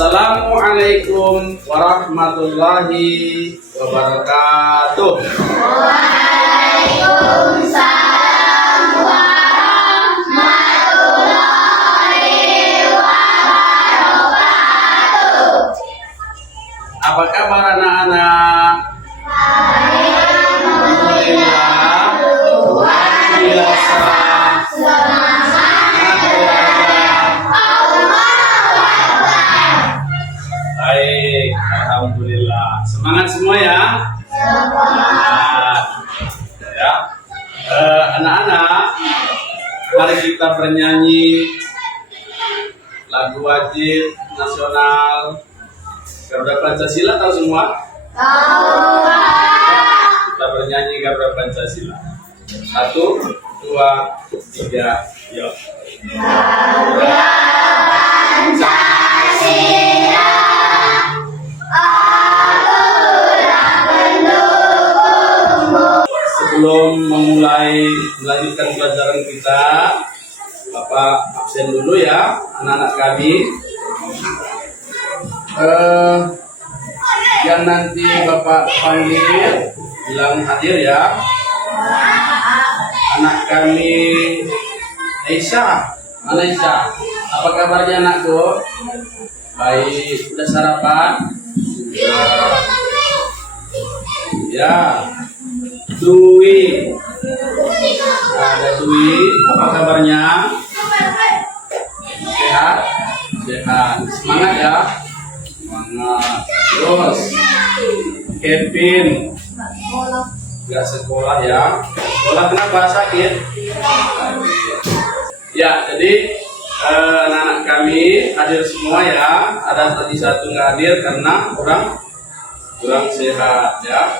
Assalamualaikum warahmatullahi wabarakatuh. Waalaikumsalam warahmatullahi wabarakatuh. Apa kabar anak-anak? Alhamdulillah. Luar biasa. Semangat belajar. Baik, alhamdulillah. Semangat semua ya. Semangat. Ya. Anak-anak, mari kita bernyanyi lagu wajib nasional Garuda Pancasila. Tahu semua? Tahu. Kita bernyanyi Garuda Pancasila. 1, 2, 3, yuk. Garuda Pancasila, akulah pendukungmu. Sebelum memulai melanjutkan pelajaran kita, Bapak absen dulu ya, anak-anak kami. Yang nanti Bapak panggil bilang hadir ya. Anak kami Aisyah. Mana Aisyah? Apa kabarnya anakku? Baik, sudah sarapan? Ya. Dwi. Ada Dwi, apa kabarnya? Sehat? Sehat. Semangat ya. Semangat. Terus Kevin. Gak sekolah ya. Sekolah kenapa sakit? Ya, jadi anak-anak kami hadir semua ya. Ada tadi satu nggak hadir karena kurang sehat ya.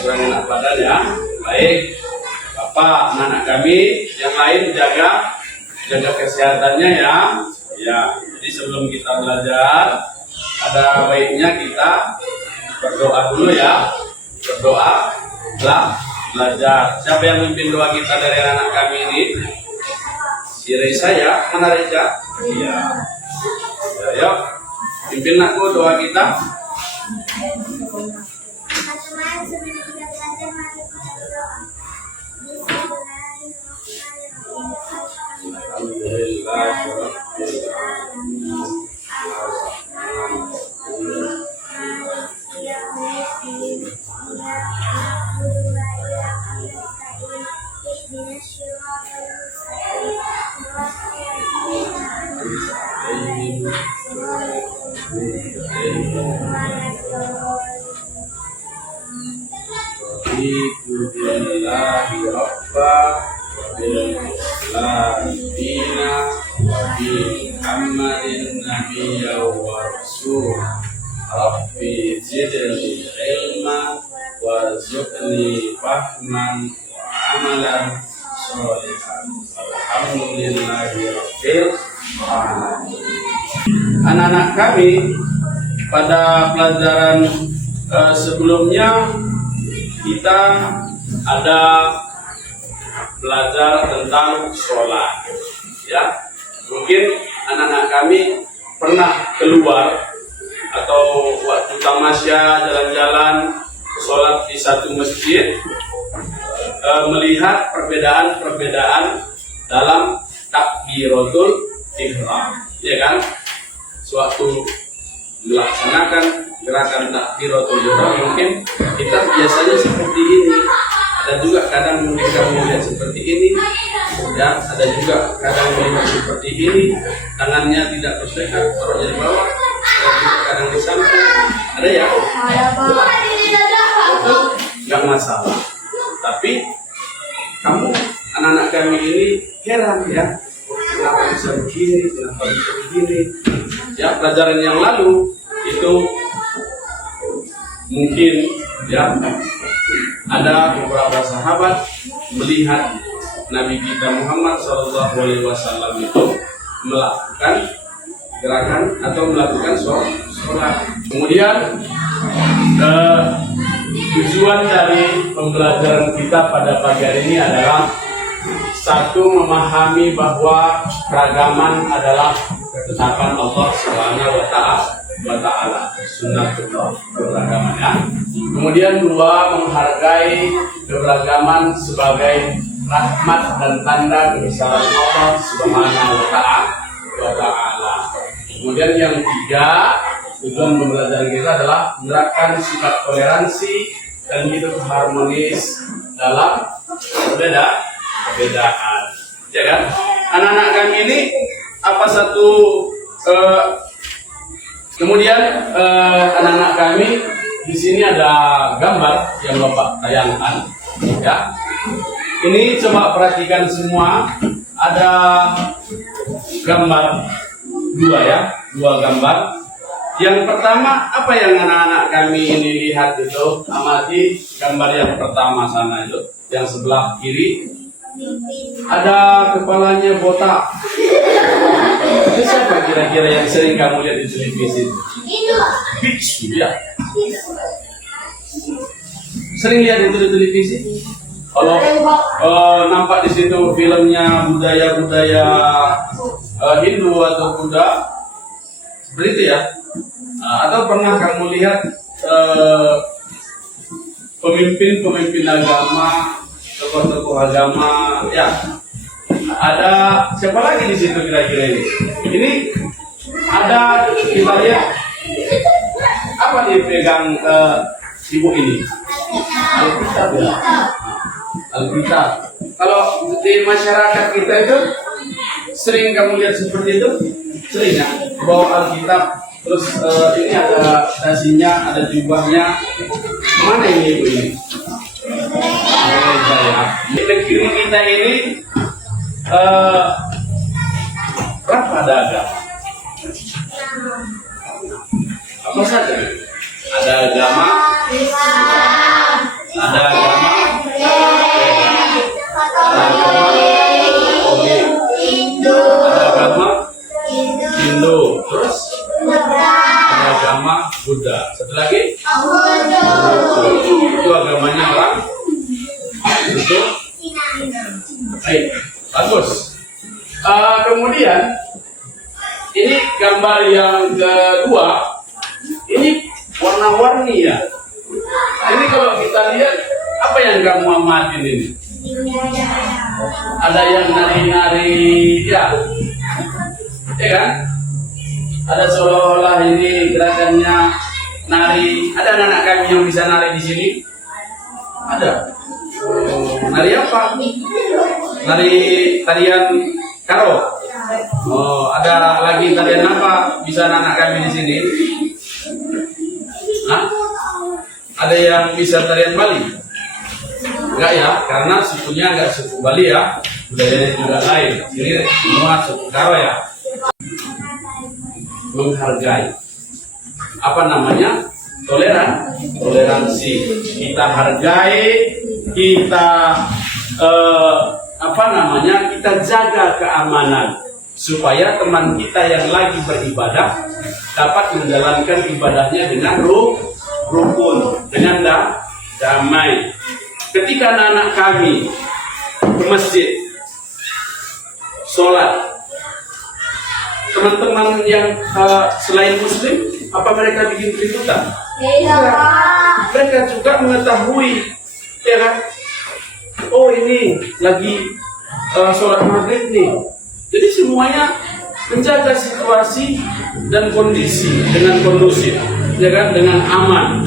Kurang enak badan ya. Baik, Bapak, anak-anak kami yang lain jaga kesehatannya ya. Ya, jadi sebelum kita belajar, ada baiknya kita berdoa dulu ya. Berdoa belajar. Siapa yang memimpin doa kita dari anak kami ini? Si Reza ya. Mana Reza? Iya. Ayo, pimpin aku doa kita. Bismillahi Rabba bil Islamina wa bi Muhammadin nabiyya wa rasul. Rabbi zidni ilma warzuqni fahman wa amalan sholihan. Alhamdulillahi rabbil alamin. Anak-anak kami, pada pelajaran sebelumnya kita ada belajar tentang sholat ya. Mungkin anak-anak kami pernah keluar atau waktu tamasya jalan-jalan sholat di satu masjid, melihat perbedaan dalam takbiratul ihram, ya kan? Suatu melaksanakan gerakan takbiratul ihram mungkin kita biasanya seperti ini, ada juga kadang mungkin kamu melihat seperti ini ya, ada juga kadang melihat seperti ini, tangannya tidak bersekat, taruhnya di bawah, ada juga kadang di samping, ada ya? Itu nggak masalah, tapi kamu anak-anak kami ini heran ya, kenapa bisa begini, kenapa bisa begini ya. Pelajaran yang lalu itu mungkin ya ada beberapa sahabat melihat Nabi kita Muhammad SAW itu melakukan gerakan atau melakukan sholat. Kemudian tujuan dari pembelajaran kita pada pagi hari ini adalah satu, memahami bahwa keragaman adalah ketetapan Allah Subhanahu wa Ta'ala. wa ta'ala, sunnatullah, keberagaman ya. Kemudian dua, menghargai keberagaman sebagai rahmat dan tanda kebesaran Allah Subhanahu wa ta'ala. Kemudian yang tiga, tujuan pembelajaran kita adalah menerapkan sifat toleransi dan hidup harmonis dalam perbedaan, ya kan? Anak-anak kami ini apa satu kemudian anak-anak kami di sini ada gambar yang Bapak tayangkan, ya. Ini coba perhatikan semua, ada gambar dua ya, dua gambar. Yang pertama, apa yang anak-anak kami ini lihat itu? Amati gambar yang pertama sana itu, yang sebelah kiri. Ada kepalanya botak. Itu siapa kira-kira yang sering kamu lihat di televisi? Itu ya. Sering lihat itu di televisi? Kalau nampak di situ filmnya budaya-budaya Hindu atau Buddha, seperti itu ya. Atau pernah kamu lihat pemimpin-pemimpin agama, tokoh-tokoh agama, ya. Ada siapa lagi di situ kira-kira ini? Ini ada, kita lihat apa dipegang ibu ini? Alkitab ya. Alkitab. Kalau di masyarakat kita itu sering kamu lihat seperti itu, sering ya. Bawa Alkitab, terus ini ada dasinya, ada jubahnya. Mana ini ibu ini? Di negeri kita ini berapa ada agama? Apa saja? Ada agama, ada agama, ada agama Hindu, terus ada agama Buddha. Satu lagi, itu agamanya orang. Itu baik, bagus. Kemudian ini gambar yang kedua, ini warna-warni ya. Ini kalau kita lihat, apa yang kamu amatin ini? Ada yang nari-nari, ya kan? Ada seolah-olah ini gerakannya nari. Ada anak-anak kami yang bisa nari di sini? Ada. Nari apa? Nari tarian karo. Oh, ada lagi tarian apa? Bisa anak-anak kami di sini? Hah? Ada yang bisa tarian Bali? Enggak ya, karena sukunya enggak suku Bali ya, budayanya juga lain. Ini semua suku Karo ya. Menghargai, apa namanya? Toleransi. Kita hargai, kita kita jaga keamanan supaya teman kita yang lagi beribadah dapat menjalankan ibadahnya dengan rukun, dengan damai. Ketika anak-anak kami ke masjid sholat, teman-teman yang selain muslim, apa mereka bikin keributan? Mereka juga mengetahui, ya kan? Oh, ini lagi sholat maghrib nih. Jadi semuanya menjaga situasi dan kondisi dengan kondusif, ya kan? Dengan aman.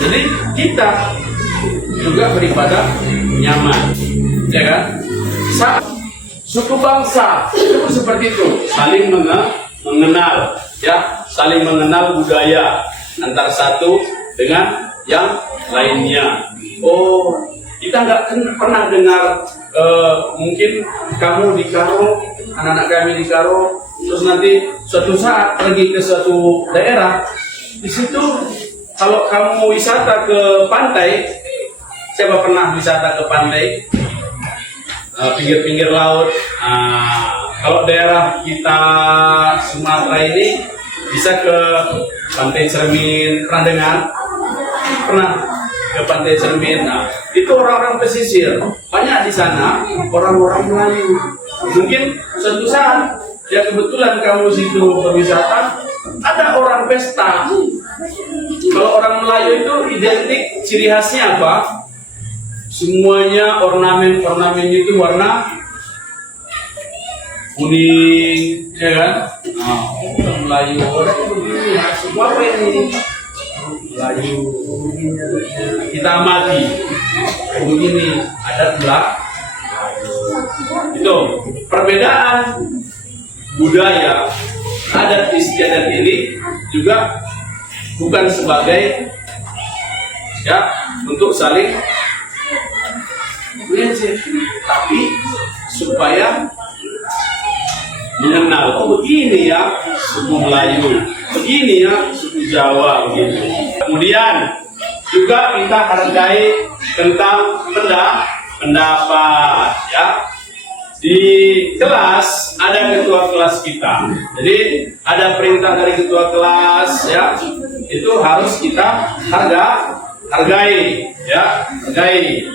Jadi kita juga beribadah nyaman, ya kan? Suku bangsa itu seperti itu, saling mengenal, ya, saling mengenal budaya antar satu dengan yang lainnya. Oh, kita nggak pernah dengar, mungkin kamu di Karo, anak-anak kami di Karo, terus nanti suatu saat pergi ke suatu daerah, di situ kalau kamu wisata ke pantai, siapa pernah wisata ke pantai? Pinggir-pinggir laut. Kalau daerah kita Sumatera ini bisa ke Pantai Cermin. Pernah dengar? Pernah ke Pantai Cermin. Nah, itu orang-orang pesisir. Banyak di sana orang-orang Melayu. Mungkin suatu saat ya kebetulan kamu situ berwisata, ada orang pesta. Kalau orang Melayu itu identik ciri khasnya apa? Semuanya ornamen itu warna kuning, ya kan? Nah, orang Melayu orang begini, semua apa ini? Melayu kita amati begini, adat belak. Itu perbedaan budaya adat istiadat ini juga bukan sebagai ya untuk saling mengejek, tapi supaya mengenal, oh begini ya suku Melayu, begini ya suku Jawa, begitu. Kemudian juga kita hargai tentang pendapat ya. Di kelas ada ketua kelas kita, jadi ada perintah dari ketua kelas ya, itu harus kita hargai ya, hargai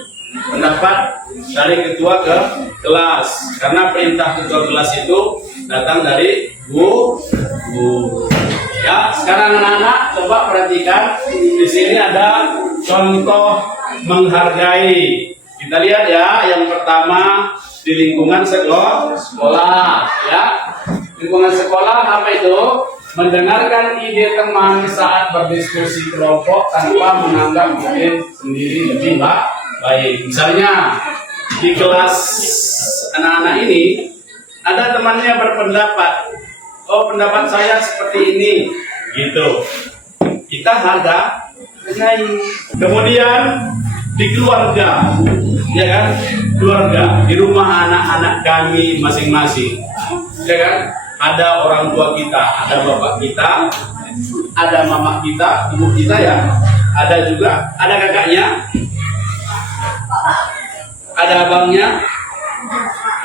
pendapat dari ketua ke kelas, karena perintah ketua kelas itu datang dari guru. Ya, sekarang anak-anak coba perhatikan, di sini ada contoh menghargai. Kita lihat ya, yang pertama di lingkungan sekolah ya. Lingkungan sekolah apa itu? Mendengarkan ide teman saat berdiskusi kelompok tanpa menganggap ide sendiri lebih baik. Misalnya di kelas anak-anak ini ada temannya berpendapat, oh pendapat saya seperti ini, gitu. Kita hargai. Kemudian di keluarga, ya kan? Keluarga, di rumah anak-anak kami masing-masing, ya kan? Ada orang tua kita, ada bapak kita, ada mama kita, ibu kita ya. Ada juga, ada kakaknya, ada abangnya.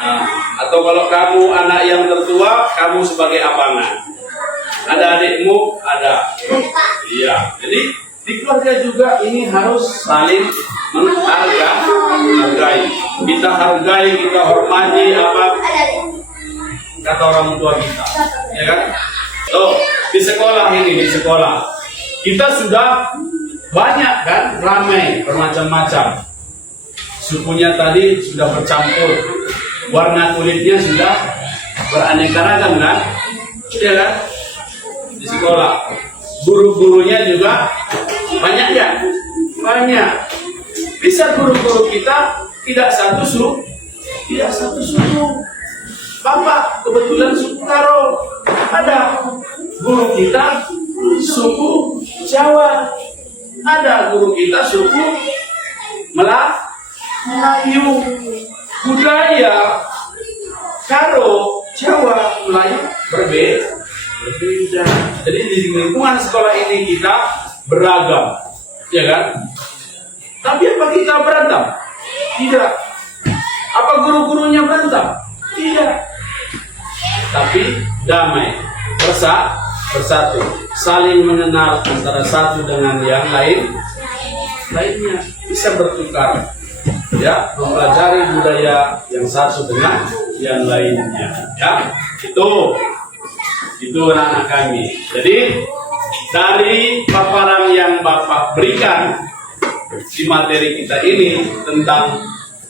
Nah, atau kalau kamu anak yang tertua, kamu sebagai abangan. Ada adikmu, ada. Iya, jadi di keluarga juga ini harus saling menghargai. Kita hargai, kita hormati apa kata orang tua kita, ya kan? Oh, di sekolah ini, di sekolah kita sudah banyak kan, ramai, bermacam-macam. Sukunya tadi sudah bercampur, warna kulitnya sudah beraneka ragam kan, ya kan? Di sekolah, guru-gurunya juga banyak ya, banyak. Bisa guru-guru kita tidak satu suku. Bapak kebetulan suku Karo, ada guru kita suku Jawa, ada guru kita suku Melayu. Budaya Karo, Jawa, Melayu berbeda. Jadi di lingkungan sekolah ini kita beragam, ya kan? Tapi apa kita berantem? Tidak. Apa guru-gurunya berantem? Tidak. Tapi damai, bersatu, saling mengenal antara satu dengan yang lainnya, bisa bertukar, ya, mempelajari budaya yang satu dengan yang lainnya, ya. Itu anak-anak kami. Jadi dari paparan yang Bapak berikan di materi kita ini tentang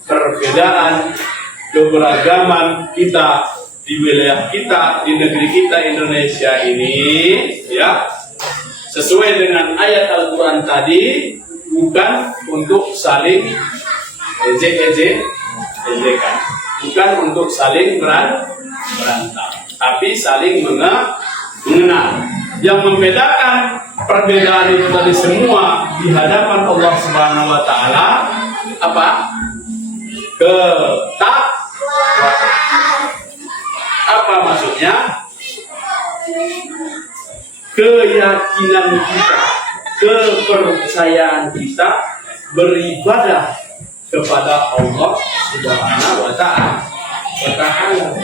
perbedaan keberagaman kita di wilayah kita, di negeri kita Indonesia ini, ya, sesuai dengan ayat Al-Quran tadi, bukan untuk saling ejek-ejekan, bukan untuk saling berantem, tapi saling mengenal. Yang membedakan perbedaan itu tadi semua di hadapan Allah Subhanahu wa Ta'ala apa? Ketakwaan. Apa maksudnya? Keyakinan kita, kepercayaan kita beribadah kepada Allah Subhanahu wa Ta'ala.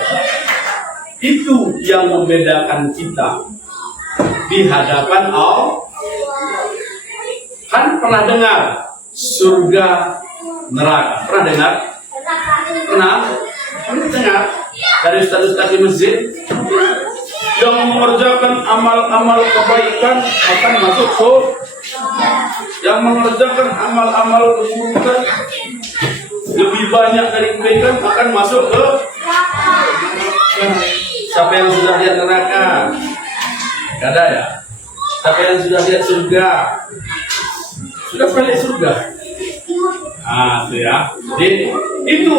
Itu yang membedakan kita di hadapan Allah. Kan pernah dengar surga neraka? Pernah dengar? Pernah dengar dari ustaz-ustaz di masjid? yang mengerjakan amal-amal kebaikan akan masuk surga. Yang mengerjakan amal-amal keburukan lebih banyak dari kebaikan akan masuk ke neraka. Siapa yang sudah lihat neraka? Gak ada ya? Siapa yang sudah lihat surga? Sudah pernah lihat surga? Itu ya. Jadi itu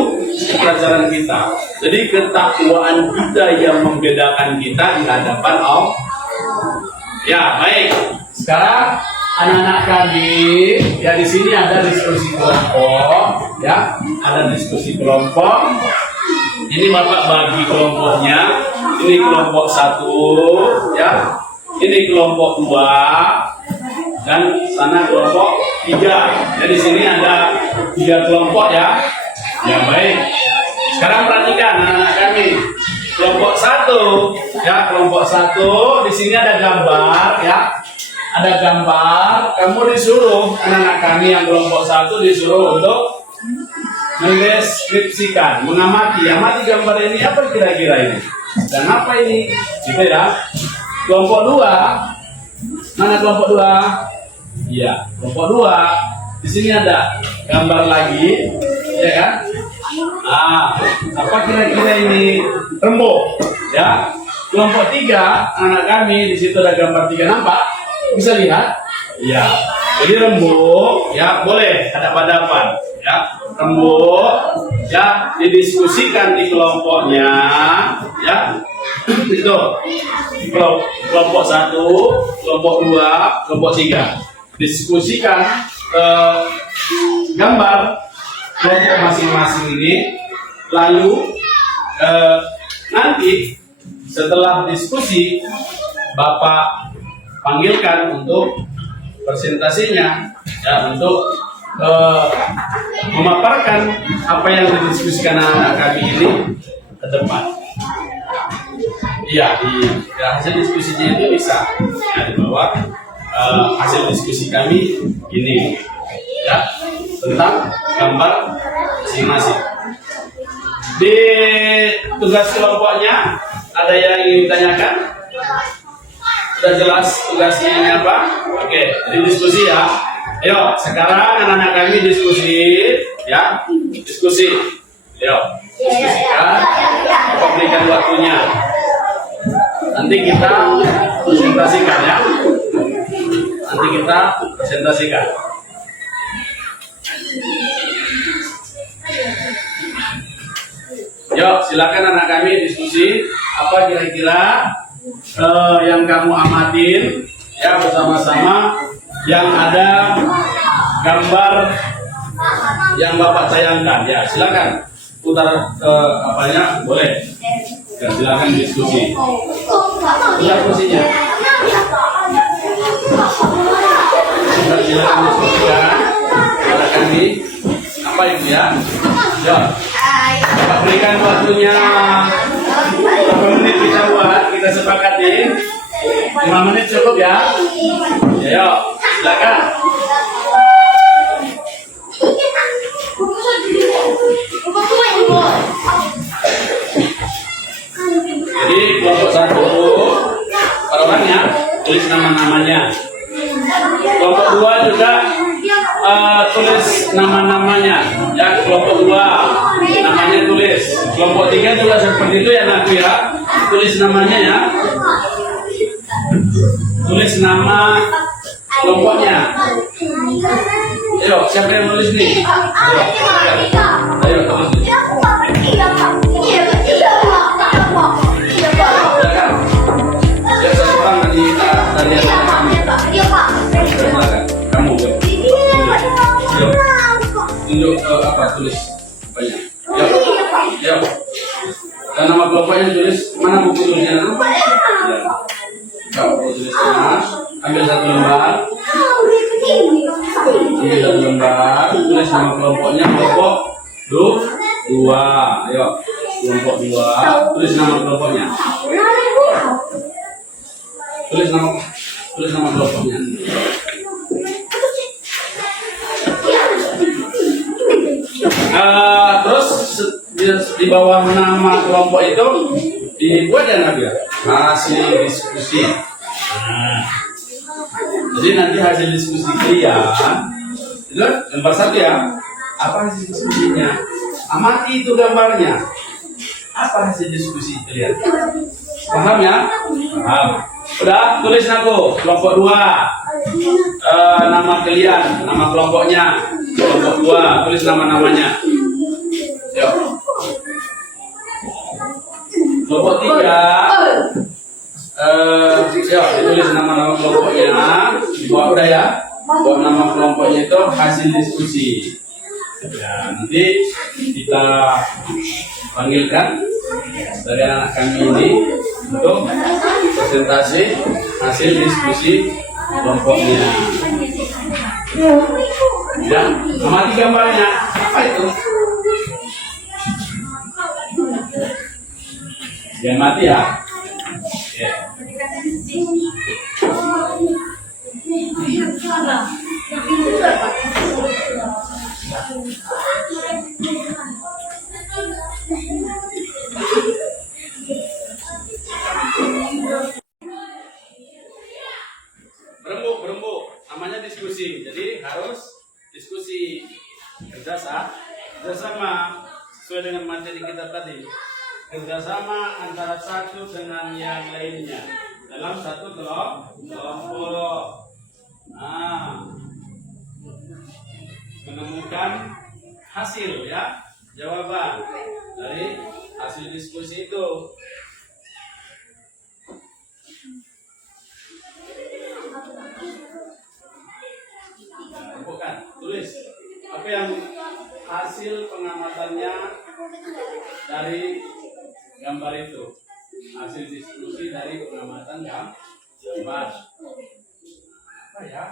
pelajaran kita. Jadi ketakwaan kita yang membedakan kita di hadapan Allah. Ya, baik. Sekarang anak-anak kami, ya di sini ada diskusi kelompok, ya, ada diskusi kelompok. Ini Bapak bagi kelompoknya. Ini kelompok 1, ya. Ini kelompok 2. Dan sana kelompok 3. Jadi sini ada 3 kelompok ya. Ya baik. Sekarang perhatikan anak-anak kami. Kelompok 1, ya kelompok 1. Di sini ada gambar ya. Ada gambar. Kamu disuruh anak-anak kami yang kelompok 1 disuruh untuk mendeskripsikan, amati gambar ini apa kira-kira ini dan apa ini, gitu ya. Kelompok 2. Mana kelompok 2? Iya, kelompok 2. Di sini ada gambar lagi, ya kan? Apa kira-kira ini? Rembuk, ya. Kelompok 3, anak kami di situ ada gambar 3, nampak? Bisa lihat? Iya. Jadi rembuk, ya boleh hadap-hadapan, ya. Rembuk, ya didiskusikan di kelompoknya, ya. Itu kelompok 1, kelompok 2, kelompok 3 diskusikan gambar kelompok masing-masing ini. Lalu nanti setelah diskusi Bapak panggilkan untuk presentasinya, ya, untuk memaparkan apa yang didiskusikan anak-anak kami ini ke depan. Iya, di hasil diskusinya itu bisa ya, dibawa hasil diskusi kami ini, ya, tentang gambar masing-masing. Di tugas kelompoknya ada yang ingin ditanyakan? Sudah jelas tugasnya ini apa? Oke, jadi diskusi ya. Ayo, sekarang anak-anak kami diskusi, ya, diskusi. Ayo, diskusikan. Bapak berikan waktunya. Nanti kita presentasikan ya. Nanti kita presentasikan. Yuk, silakan anak kami diskusi. Apa kira-kira yang kamu amatin ya bersama-sama, yang ada gambar yang Bapak sayangkan. Ya, silakan putar apanya boleh. Ya, silakan diskusi. Putar kursinya. Silakan diskusikan. Anak kami apa itu ya? Ya. Bapak berikan waktunya berapa menit kita buat, kita sepakatin 5 menit cukup ya. Ya, yuk, silakan. Jadi kelompok 1 orangnya tulis nama-namanya. Kelompok 2 juga tulis nama-namanya. Ya, kelompok 2 namanya tulis. Kelompok 3 juga seperti itu ya, Nabi ya. Tulis namanya ya. Tulis nama kelompoknya. Ayo, siapa yang tulis nih? Ayo, tulis. Ya, satu orang dari kamu. Tunjuk apa, tulis banyak. Ya. Dan nama kelompoknya tulis. Mana buku tulisnya? Ya. Buku tulisnya. Ambil satu lembar. Ini satu lembar. Tulis nama kelompoknya, kelompok 2. Ayo, kelompok 2. Tulis nama kelompoknya. Tulis nama kelompoknya. Terus di bawah nama kelompok itu dibuat ya Nadia hasil diskusi. Nah, jadi nanti hasil diskusi kalian itu gambar satu ya. Apa hasil diskusinya? Amati itu gambarnya. Apa hasil diskusi kalian? Paham ya? Paham. Udah tulis aku kelompok 2. Nama kalian, nama kelompoknya. Kelompok 2 tulis nama-namanya. Yuk. Kelompok 3. Ya, ditulis nama-nama kelompoknya. Dibawa udah ya. Bawa nama kelompoknya itu hasil diskusi. Ya, nanti kita panggilkan dari anak kami ini untuk presentasi hasil diskusi kelompoknya. Ya, amati gambarnya. Apa itu? Jangan mati ya. Ya. Berembuk, namanya diskusi. Jadi harus diskusi kerjasama sesuai dengan materi kita tadi. Kerjasama antara satu dengan yang lainnya dalam satu kelompok. Nah, menemukan hasil ya, jawaban dari hasil diskusi itu. Bukan, tulis apa yang hasil pengamatannya dari gambar itu, hasil diskusi dari pengamatan gambar. Apa ya?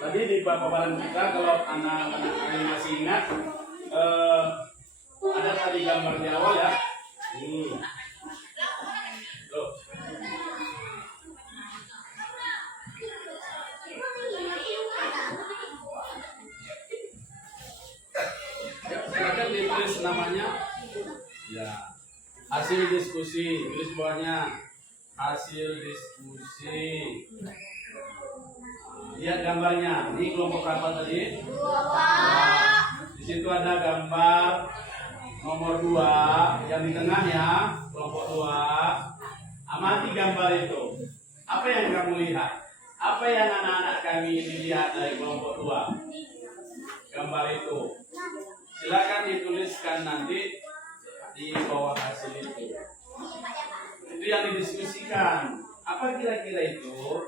Tadi di paparan kita, kalau anak-anak kalian masih ingat, ada tadi gambar di awal ya. Tuh. Ya, silakan ditulis namanya. Ya, hasil diskusi, tulis bawahnya hasil diskusi. Lihat gambarnya, ini kelompok apa tadi? Nah, di situ ada gambar nomor 2, yang di tengah ya, kelompok 2. Amati gambar itu. Apa yang kamu lihat? Apa yang anak-anak kami ini lihat dari kelompok 2? Gambar itu. Silakan dituliskan nanti di bawah hasil itu. Itu yang didiskusikan. Apa kira-kira itu?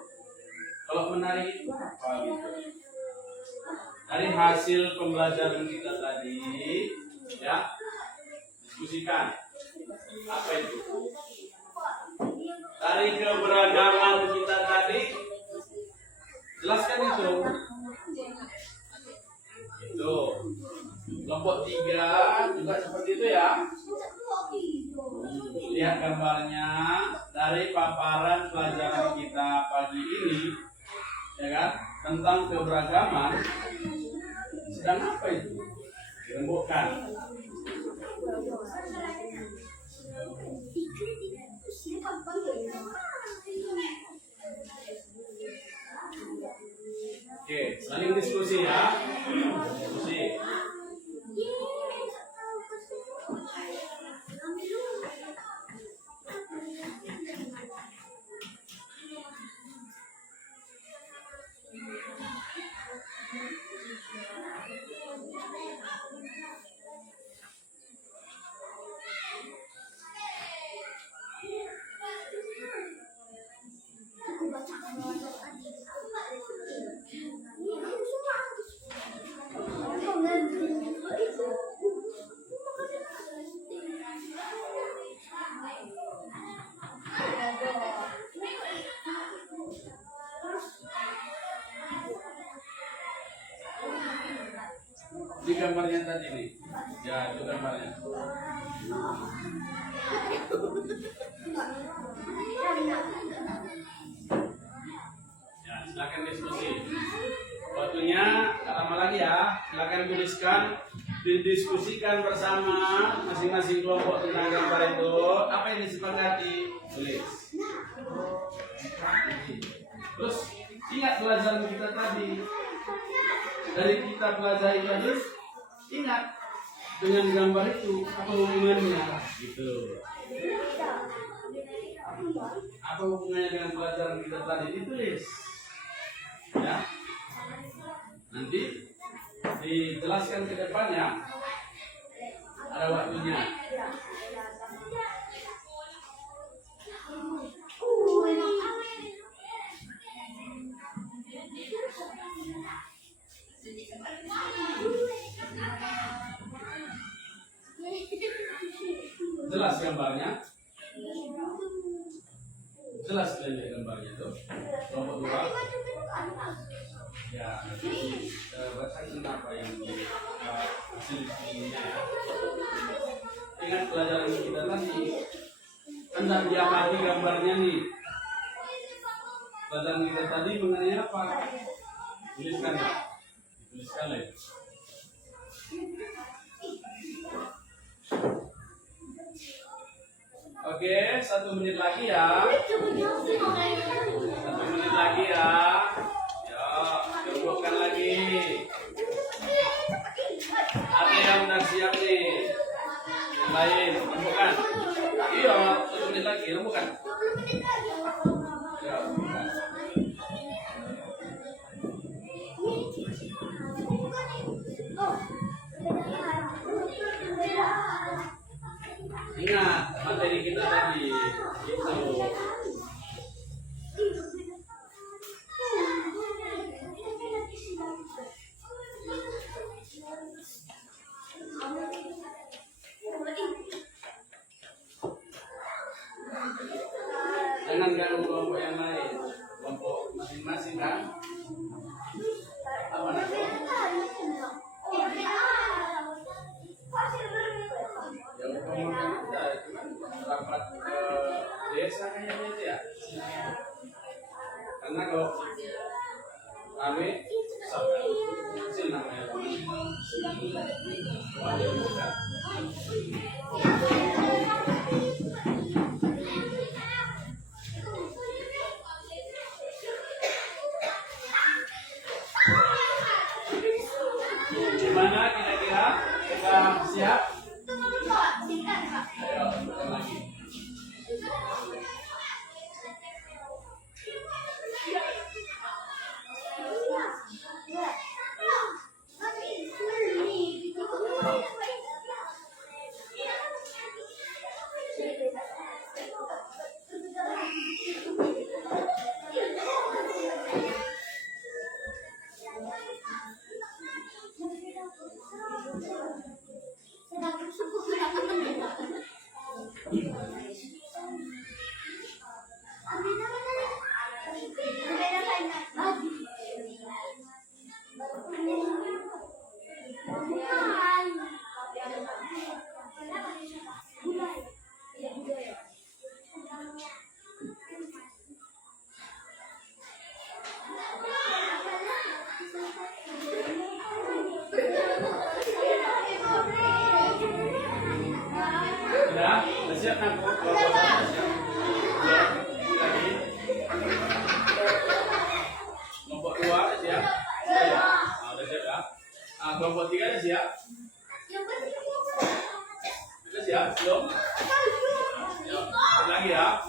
Kalau menarik itu apa gitu? Dari hasil pembelajaran kita tadi, ya, diskusikan. Apa itu? Dari keberagaman kita tadi, jelaskan itu. Itu. Kelompok 3 juga seperti itu ya. Lihat gambarnya dari paparan pelajaran kita pagi ini, ya kan, tentang keberagaman. Sedang apa itu? Dirembukkan. Oke, saling diskusi ya. Diskusi. Di gambarnya tadi nih, ya itu gambarnya. Ya, silakan diskusi. Waktunya tak lama lagi ya. Silakan tuliskan, didiskusikan bersama masing-masing kelompok tentang gambar itu. Apa yang disepakati? Tulis. Terus ingat pelajaran kita tadi. Dari kita pelajari tadi, ingat dengan gambar itu apa hubungannya? Gitu. Apa hubungannya dengan pelajaran kita tadi? Ditulis. Ya. Nanti dijelaskan ke depannya. Ada waktunya. Jelas gambarnya? Jelas kalian gambarnya tuh. Kelompok 2. Ya, bacakan apa yang di hasil diskusinya ya. Ingat pelajaran kita tadi. Hendak diamati gambarnya nih. Pelajaran kita tadi mengenai apa? Tuliskan ya. Tuliskan ya. Oke, 1 menit lagi ya. 1 menit lagi ya. Ya, cukupkan lagi. Ada yang udah siap nih? Yang lain, bukan? Iya, 1 menit lagi, bukan? Ya, bukan. Ingat materi kita tadi itu. Jangan ganggu kelompok yang lain, kelompok masing-masing kan. Apa namanya? Ya ngomongkan kita cuman rapat ke desa kayaknya itu ya. Karena kalau kami kecil namanya wajib bukan. Gimana kira-kira? Sudah siap? Ayo, kita lagi. Sudah siap kan? Kelompok 2 sudah siap? Sudah siap ya? Kelompok 3 sudah siap? Sudah siap? Belum? Lagi ya?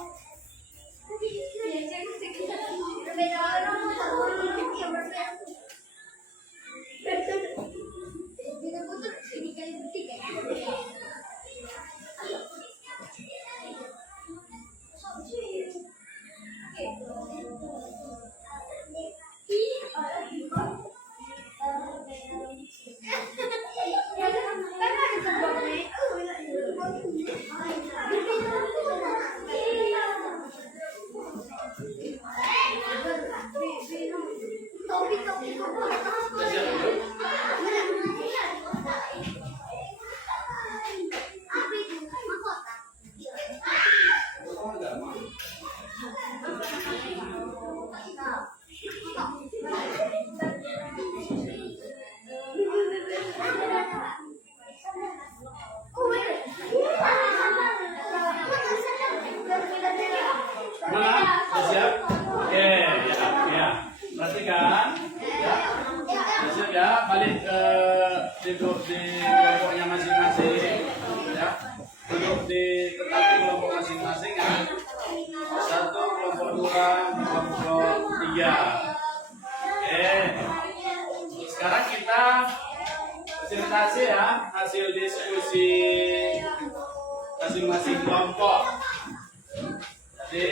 pemaparan. Ya. Siap ya, balik ke duduk di kelompoknya masing-masing. Ya. Duduk di tetap di kelompok masing-masing ya. Satu, kelompok dua, kelompok tiga. Oke. Sekarang kita presentasi ya hasil diskusi masing-masing kelompok. Jadi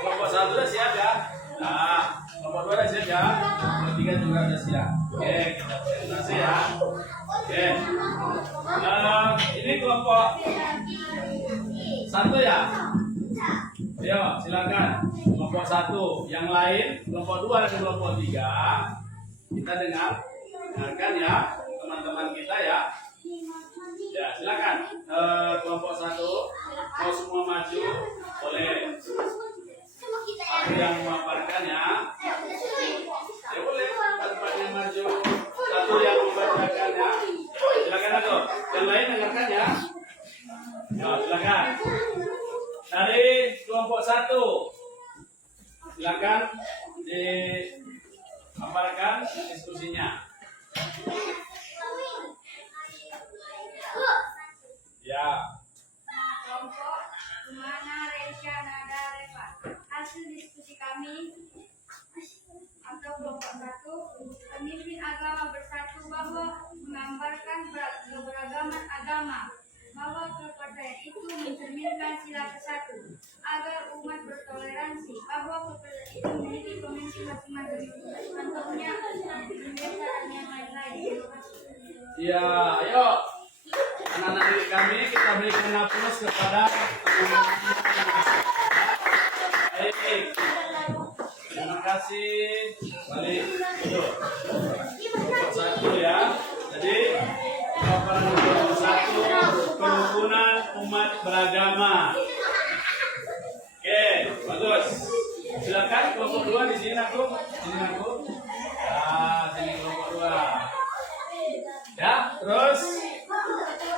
kelompok satu sudah siap ya. Nah, kelompok dua sudah siap ya. Kelompok tiga juga sudah siap. Oke, kita presentasi ya. Oke. Ini kelompok satu ya. Ayo, silakan. Kelompok satu. Yang lain, kelompok dua dan kelompok tiga. Kita dengarkan ya, teman-teman kita ya. Ya, silakan. Kelompok satu mau semua maju, boleh. Aku yang memaparkan ya. Ya boleh, tempat yang maju. Satu yang membacakan ya. Silakan aku. Yang lain dengarkan ya. Ya, silakan. Dari kelompok satu, silakan dipaparkan diskusinya. Ya. Kelompok Rumana Resya Nada Reva. Hasil diskusi kami atau kelompok satu, pemimpin agama bersatu bahwa menggambarkan keberagaman agama, bahwa kepercayaan itu mencerminkan sila kesatu agar umat bertoleransi, bahwa kepercayaan itu memiliki pemimpin masing-masing contohnya pendeta dan yang lain-lain. Ya, ayo anak-anak didik kami kita berikan aplaus kepada baik. Terima kasih. Balik duduk. Kelompok satu ya. Jadi paparan kelompok satu, kerukunan umat beragama. Oke, bagus. Silakan kelompok dua di sini aku. Sini aku. Nah, sini kelompok dua. Ya, terus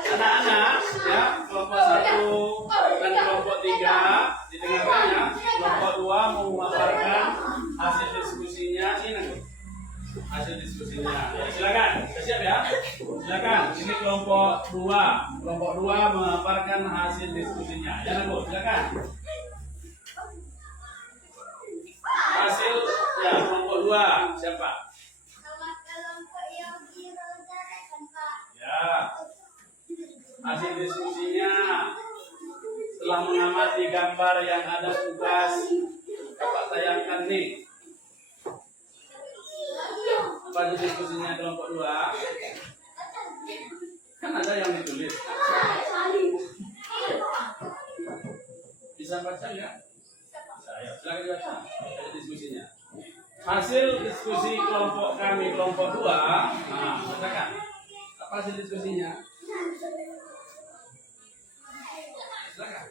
anak-anak ya, kelompok satu dan kelompok tiga didengarkan ya. Kelompok dua mau memaparkan hasil diskusinya. Sini hasil diskusinya. Ya, silakan. Sudah siap ya? Silakan. Ini kelompok dua. Kelompok dua memaparkan hasil diskusinya. Ya, Bu. Silakan. Hasil ya kelompok dua siapa? Ya. Hasil diskusinya setelah mengamati gambar yang ada tugas Bapak tayangkan nih. Apa hasil diskusinya kelompok 2? Kan ada yang ditulis. Bisa baca ya? Saya silakan dibaca. Ada diskusinya. Hasil diskusi kelompok kami kelompok 2. Nah, bacakan. Apa hasil diskusinya? Silakan.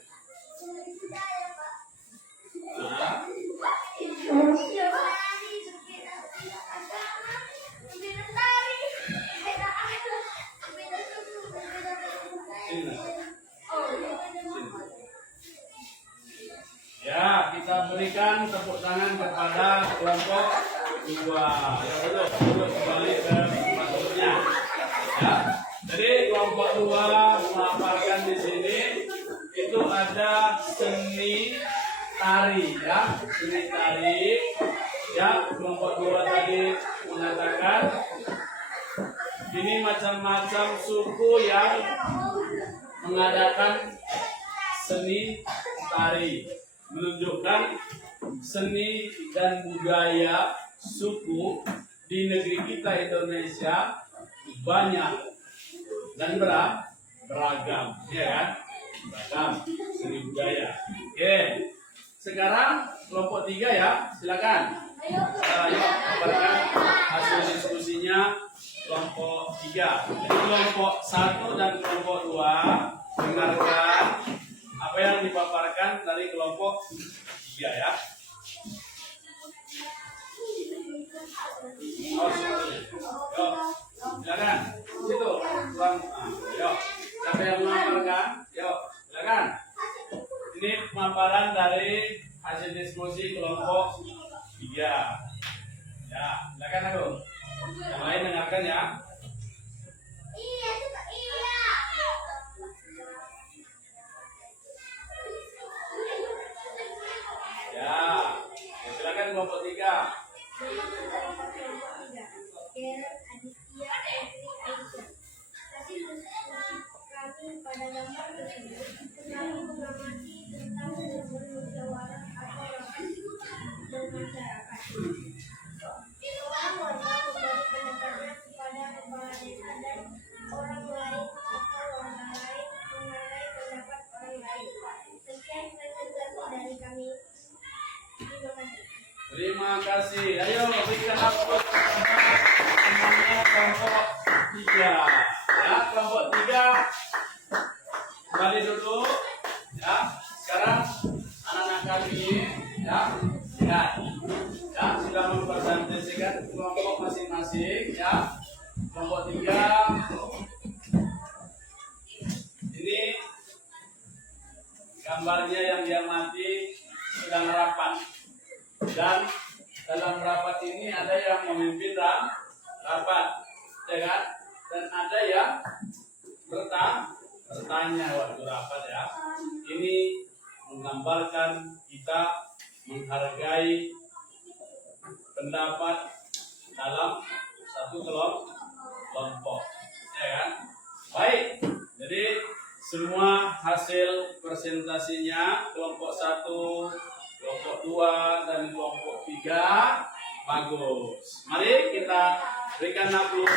Ya, kita berikan tepuk tangan kepada kelompok 2. Ya, duduk kembali ke tempat duduknya. Ya, jadi kelompok 2 memaparkan di sini itu ada seni tari, ya, seni tari. Ya, kelompok 2 tadi mengatakan ini macam-macam suku yang mengadakan seni tari, menunjukkan seni dan budaya suku di negeri kita Indonesia banyak dan beragam, ya kan? Beragam seni budaya. Oke, sekarang kelompok 3 ya, silakan. Ayo paparkan hasil diskusinya kelompok 3. Jadi kelompok 1 dan kelompok 2 dengarkan apa yang dipaparkan dari kelompok 3 ya. Yuk, silakan. Situ, yuk. Siapa yang memaparkan? Yuk, silakan. Ini pemaparan dari hasil diskusi kelompok 3. Ya, silakan aku. Yang lain dengarkan ya. Iya, suka iya. Ya, silakan kelompok 3. Karen, Aditya, Putri, Aisyah. Hasil diskusi kami pada gambar tersebut, kami mengamati tentang sumber musyawarah atau rapat bermasyarakat. Seorang warga memberi pendapatnya kepada kepala desa dan orang lain atau warga lain mengenai pendapat orang lain. Sekian presentasi dari kami. Terima kasih. Terima kasih. Ayo berikan aplaus semuanya kelompok 3. Ya, kelompok 3 kembali duduk. Ya, sekarang anak-anak kami ya, ingat ya, sudah mempresentasikan kelompok masing-masing ya. Kelompok 3 ini gambarnya yang diamati sedang rapat. Dan dalam rapat ini ada yang memimpin rapat, ya kan? Dan ada yang bertanya waktu rapat ya. Ini menggambarkan kita menghargai pendapat dalam satu kelompok, ya kan? Baik, jadi semua hasil presentasinya kelompok 1, kelompok 2 dan kelompok 3 bagus. Mari kita berikan aplaus.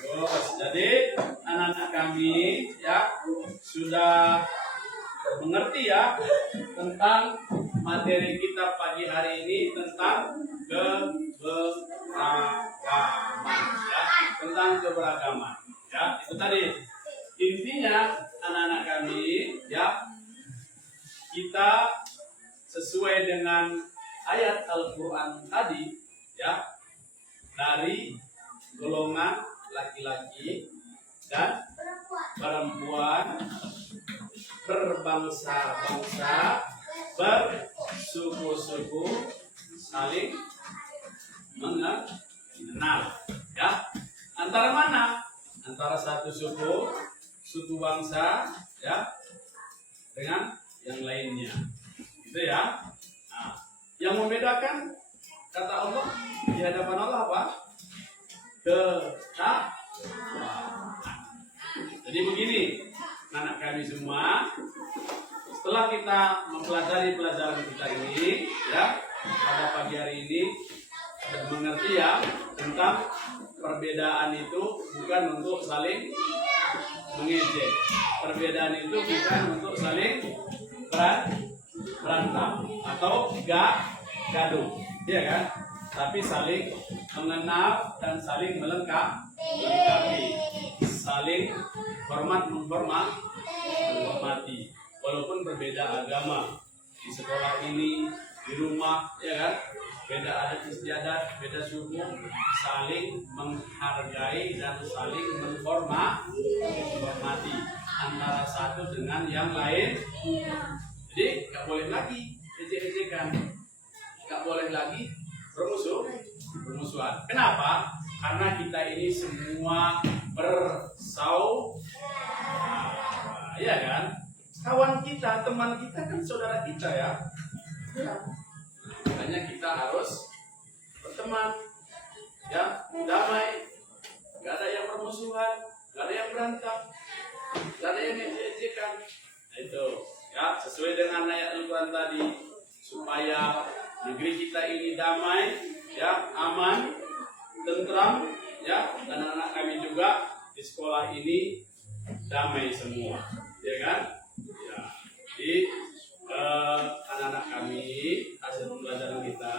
Bagus. Jadi anak-anak kami ya sudah mengerti ya tentang materi kita pagi hari ini tentang keberagaman ya, tentang keberagaman ya. Itu tadi intinya anak-anak kami ya, kita sesuai dengan ayat Al-Quran tadi ya, dari golongan laki-laki dan perempuan, berbangsa-bangsa, bersuku-suku, saling mengenal ya. Antara mana? Antara satu suku bangsa ya dengan yang lainnya, gitu ya. Nah, yang membedakan kata Allah di hadapan Allah apa? Ketakwaan. Jadi begini, anak kami semua, setelah kita mempelajari pelajaran kita ini ya pada pagi hari ini, dan mengerti ya tentang perbedaan itu bukan untuk saling mengejek. Perbedaan itu bukan untuk saling berantem atau gaduh, ya kan? Tapi saling mengenal dan saling melengkapi, saling menghormati, walaupun berbeda agama di sekolah ini, di rumah, ya kan? Beda adat istiadat, beda suku, saling menghargai dan saling menghormati antara satu dengan yang lain. Jadi nggak boleh lagi ejek-ejekan, nggak boleh lagi bermusuhan. Kenapa? Karena kita ini semua bersaudara, ya kan? Kawan kita, teman kita kan saudara kita ya. Makanya kita harus berteman, ya, damai, nggak ada yang bermusuhan, nggak ada yang berantem, nggak ada yang ejek-ejekan. Nah, itu ya sesuai dengan ayat Al-Quran tadi, supaya negeri kita ini damai, ya, aman, tentram, ya, dan anak kami juga di sekolah ini damai semua, ya kan? Ya, jadi anak-anak kami hasil pembelajaran kita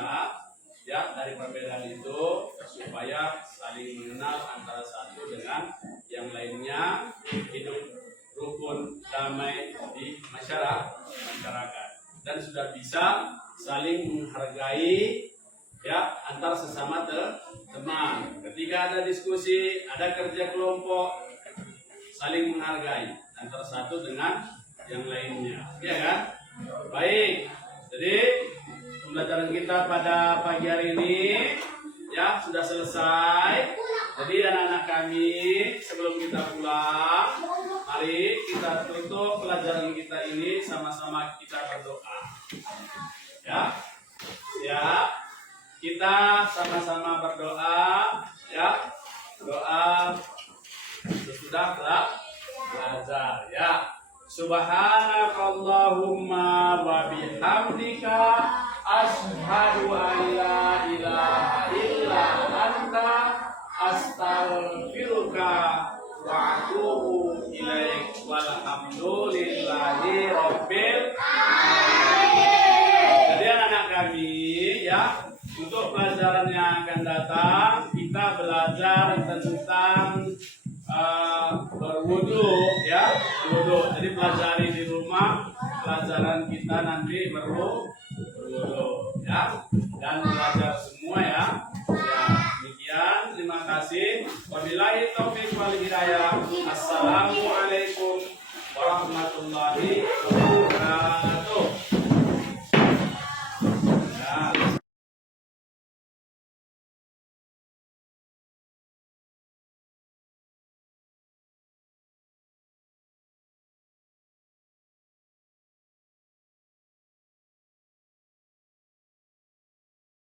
ya dari perbedaan itu supaya saling mengenal antara satu dengan yang lainnya, hidup rukun damai di masyarakat, dan sudah bisa saling menghargai ya antar sesama teman. Ketika ada diskusi, ada kerja kelompok, saling menghargai antara satu dengan yang lainnya, ya kan? Baik, jadi kita pada pagi hari ini ya sudah selesai. Jadi anak-anak kami, sebelum kita pulang, mari kita tutup pelajaran kita ini sama-sama kita berdoa. Ya. Ya. Kita sama-sama berdoa ya. Doa sesudah belajar ya. Subhanakallahumma wa bihamdika asyhadu an la ilaha illa anta astaghfiruka wa atubu ilaik walhamdulillahi rabbil alamin. Jadi anak-anak kami ya, untuk pelajaran yang akan datang kita belajar tentang berwudu ya, wudu. Jadi pelajari di rumah pelajaran kita nanti berwudu ya, dan belajar semua ya. Ya, demikian, terima kasih. Wabillahi taufiq wal hidayah. Assalamualaikum warahmatullahi wabarakatuh.